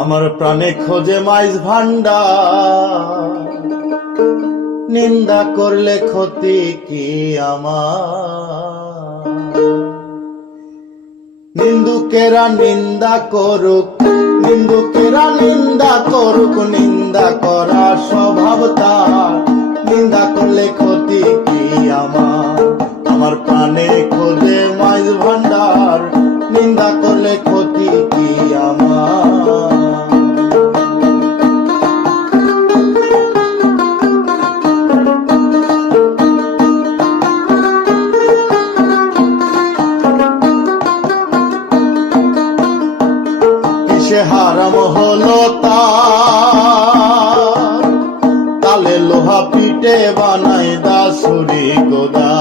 আমার প্রাণে খোঁজে মাইজ ভান্ডার, নিন্দা করলে ক্ষতি কি আমার? নিন্দুকেরা নিন্দা করুক, নিন্দুকেরা নিন্দা করুক, নিন্দা করা স্বভাব তার, নিন্দা করলে ক্ষতি কি আমার? আমার প্রাণে খোঁজে মাইজ ভান্ডার, নিন্দা করলে ক্ষতি কি আমার? কিসে হারাম হলো তার, তালে লোহা পিটে বানায় দাসুরি গোদা।